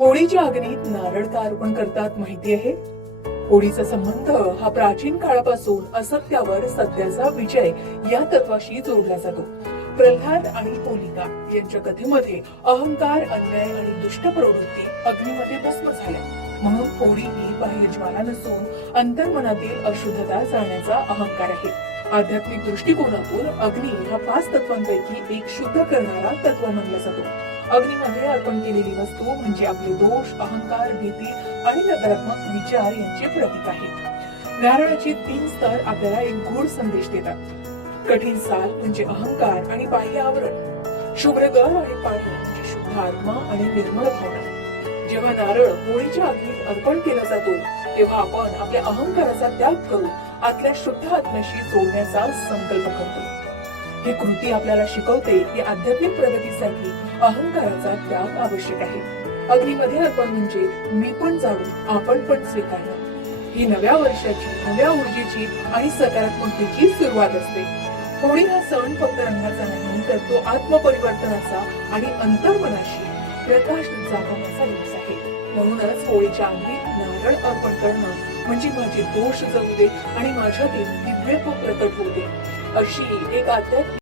होळीच्या अग्नीत नारळ का अर्पण करतात माहिती आहे? होळीचा संबंध हा प्राचीन काळापासून असत्यावर सत्याचा विजय या तत्वाशी जोडला जातो. प्रल्हाद आणि होलिका यांच्या कथेमध्ये अहंकार, अन्याय आणि दुष्ट प्रवृत्ती अग्नीमध्ये भस्म झाल्या. म्हणून होळी ही बाह्य ज्वाला नसून अंतर्मनातील अशुद्धता जाळण्याचा अहंकार आहे. आध्यात्मिक दृष्टिकोनातून अग्नी हा 5 तत्वांपैकी एक शुद्ध करणारा तत्व मानला जातो. अग्नीमध्ये अर्पण केलेली वस्तू म्हणजे आपले दोष, अहंकार, भीती आणि नकारात्मक विचार यांचे प्रतीक आहे. नारळाचे 3 स्तर आपल्याला एक गूढ संदेश देतात. कठीण साल म्हणजे अहंकार आणि बाह्य आवरण, शुभ्रगर आणि पाणी म्हणजे शुद्ध आत्मा आणि निर्मळ भावना. जेव्हा नारळ होळीच्या अग्नीत अर्पण केला जातो तेव्हा आपण आपल्या अहंकाराचा त्याग करून आतल्या शुद्ध आत्म्याशी जोडण्याचा संकल्प करतो. ही कृती आपल्याला शिकवते की आध्यात्मिक प्रगतीसाठी अहंकाराचा त्याग आवश्यक आहे. अग्नीमध्ये अर्पण म्हणजे मी पण जाणून आपण पण स्वीकारणं. ही नव्या वर्षाची, नव्या ऊर्जेची आणि सकारात्मकतेची सुरुवात असते. होळी हा सण फक्त रंगाचा नाही, तर तो आत्मपरिवर्तनाचा आणि अंतर्मनाशी प्रकाश जागवण्याचा दिवस आहे. म्हणूनच होळीच्या अग्नीत नारळ अर्पण करणं म्हणजे माझे दोष जळू दे आणि माझ्यातील दिव्यत्व प्रकट होऊ दे, अशी एक आध्यात्मिक